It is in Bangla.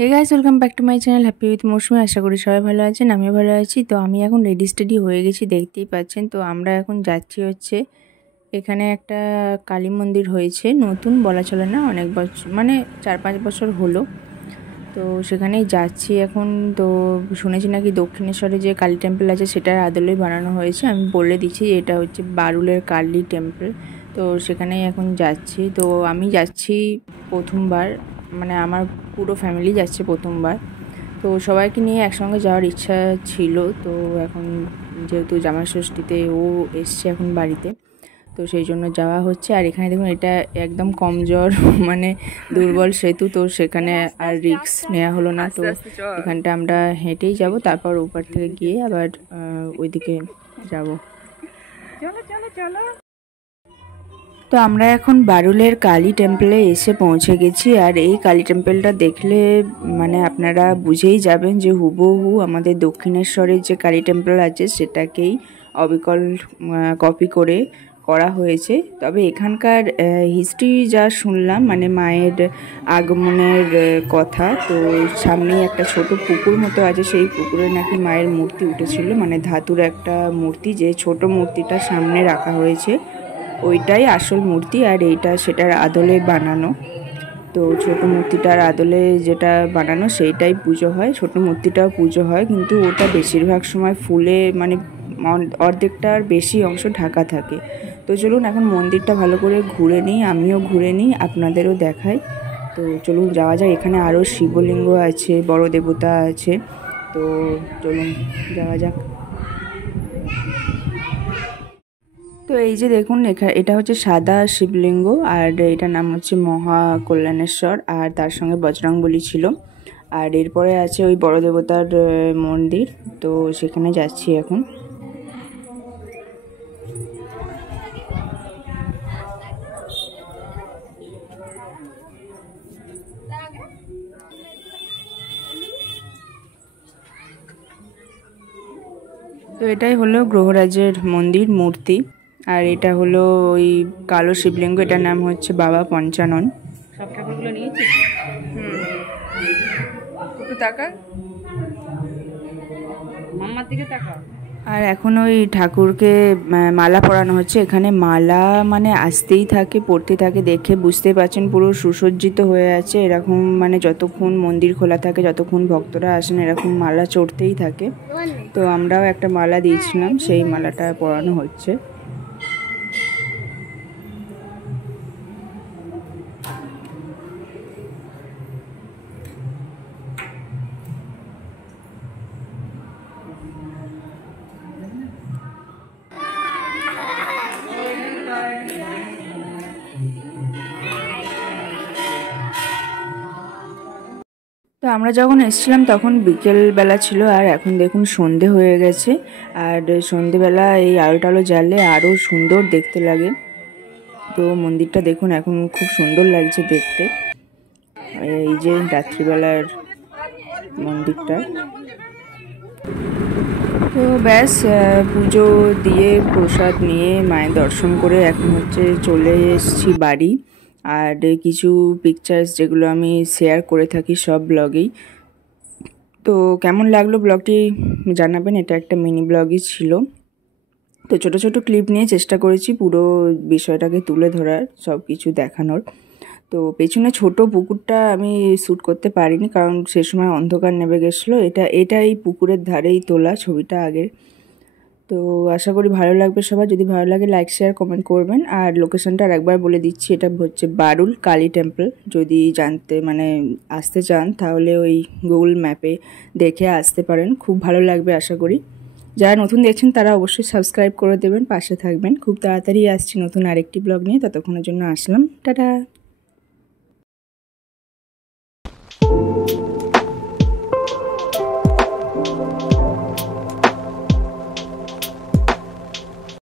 Hey guys, welcome back to my channel happy with Mousumi. আশা করি সবাই ভালো আছেন, আমিও ভালো আছি। তো আমি এখন রেডি হয়ে গেছি, দেখতেই পাচ্ছেন। তো আমরা এখন যাচ্ছি হচ্ছে এখানে একটা কালী মন্দির হয়েছে, নতুন বলা চলে না, অনেক বছর মানে 4-5 বছর হলো। তো সেখানেই যাচ্ছি এখন। তো শুনেছি নাকি দক্ষিণেশ্বরে যে কালী টেম্পল আছে সেটার আদলেই বানানো হয়েছে। আমি বলে দিচ্ছি এটা হচ্ছে বারুলের কালী টেম্পল। তো সেখানেই এখন যাচ্ছি। তো আমি যাচ্ছি প্রথমবার, মানে আমার পুরো ফ্যামিলি যাচ্ছে প্রথমবার। তো সবাইকে নিয়ে একসঙ্গে যাওয়ার ইচ্ছা ছিল। তো এখন যেহেতু জামাই ষষ্ঠীতে ও এসছে এখন বাড়িতে, তো সেই জন্য যাওয়া হচ্ছে। আর এখানে দেখুন, এটা একদম কমজোর মানে দুর্বল সেতু, তো সেখানে আর রিস্ক নেওয়া হলো না। তো এখানটা আমরা হেঁটেই যাব, তারপর উপর থেকে গিয়ে আবার ওইদিকে যাব। তো আমরা এখন বারুলের কালী টেম্পলে এসে পৌঁছে গেছি। আর এই কালী টেম্পলটা দেখলে মানে আপনারা বুঝেই যাবেন যে হুবহু আমাদের দক্ষিণেশ্বরের যে কালী টেম্পল আছে সেটাকেই অবিকল কপি করে করা হয়েছে। তবে এখানকার হিস্ট্রি যা শুনলাম, মানে মায়ের আগমনের কথা, তো সামনেই একটা ছোট পুকুর মতো আছে, সেই পুকুরে নাকি মায়ের মূর্তি উঠেছিল, মানে ধাতুর একটা মূর্তি, যে ছোট মূর্তিটা সামনে রাখা হয়েছে ওইটাই আসল মূর্তি। আর এইটা সেটার আদলে বানানো। তো ছোট মূর্তিটার আদলে যেটা বানানো সেইটাই পুজো হয়, ছোট মূর্তিটাও পুজো হয়, কিন্তু ওটা বেশিরভাগ সময় ফুলে মানে অর্ধেকটার বেশি অংশ ঢাকা থাকে। তো চলুন এখন মন্দিরটা ভালো করে ঘুরে নিই, আমিও ঘুরে নিই, আপনাদেরও দেখাই। তো চলুন যাওয়া যায়। এখানে আরও শিবলিঙ্গ আছে, বড় দেবতা আছে। তো চলুন যাওয়া যাক। তো এই যে দেখুন, এটা হচ্ছে সাদা শিবলিঙ্গ, আর এটার নাম হচ্ছে মহাকল্যাণেশ্বর, আর তার সঙ্গে বজরংবলী ছিল। আর এরপরে আছে ওই বড় দেবতার মন্দির। তো সেখানে যাচ্ছি এখন। তো এটাই হলো গ্রহরাজের মন্দির মূর্তি। আর এটা হলো ওই কালো শিবলিঙ্গ, এটার নাম হচ্ছে বাবা পঞ্চানন। সব ঠাকুরগুলো নিয়েছি। একটু তাকা, মাম্মার দিকে তাকা। আর এখন ওই ঠাকুরকে মালা পরানো হচ্ছে। এখানে মালা মানে আসতেই থাকে, পড়তে থাকে, দেখে বুঝতে পারছেন পুরো সুসজ্জিত হয়ে আছে এরকম। মানে যতক্ষণ মন্দির খোলা থাকে, যতক্ষণ ভক্তরা আসেন, এরকম মালা চড়তেই থাকে। তো আমরাও একটা মালা দিয়েছিলাম, সেই মালাটা পরানো হচ্ছে। তো আমরা যখন এসেছিলাম তখন বিকেলবেলা ছিল, আর এখন দেখুন সন্ধে হয়ে গেছে। আর সন্ধেবেলা এই আলো টালো জ্বাললে আরও সুন্দর দেখতে লাগে। তো মন্দিরটা দেখুন এখন খুব সুন্দর লাগছে দেখতে, এই যে রাত্রিবেলার মন্দিরটা। তো ব্যাস পুজো দিয়ে প্রসাদ নিয়ে মায়ের দর্শন করে এখন হচ্ছে চলে এসেছি বাড়ি। আর কিছু পিকচার্স যেগুলো আমি শেয়ার করে থাকি সব ব্লগেই। তো কেমন লাগলো ব্লগটি জানাবেন, এটা একটা মিনি ব্লগই ছিল। তো ছোট ছোট ক্লিপ নিয়ে চেষ্টা করেছি পুরো বিষয়টাকে তুলে ধরার, সব কিছু দেখানোর। তো পেছনে ছোট পুকুরটা আমি শ্যুট করতে পারিনি, কারণ সে সময় অন্ধকার নেমে গেছিলো। এটা এই পুকুরের ধারেই তোলা ছবিটা আগের। তো আশা করি ভালো লাগবে সবার। যদি ভালো লাগে লাইক শেয়ার কমেন্ট করবেন। আর লোকেশনটা আর একবার বলে দিচ্ছি, এটা হচ্ছে বারুল কালী টেম্পল। যদি জানতে মানে আসতে চান তাহলে ওই গুগল ম্যাপে দেখে আসতে পারেন, খুব ভালো লাগবে আশা করি। যারা নতুন দেখছেন তারা অবশ্যই সাবস্ক্রাইব করে দেবেন, পাশে থাকবেন। খুব তাড়াতাড়ি আসছি নতুন আরেকটি ব্লগ নিয়ে, ততক্ষণের জন্য আসলাম, টাটা।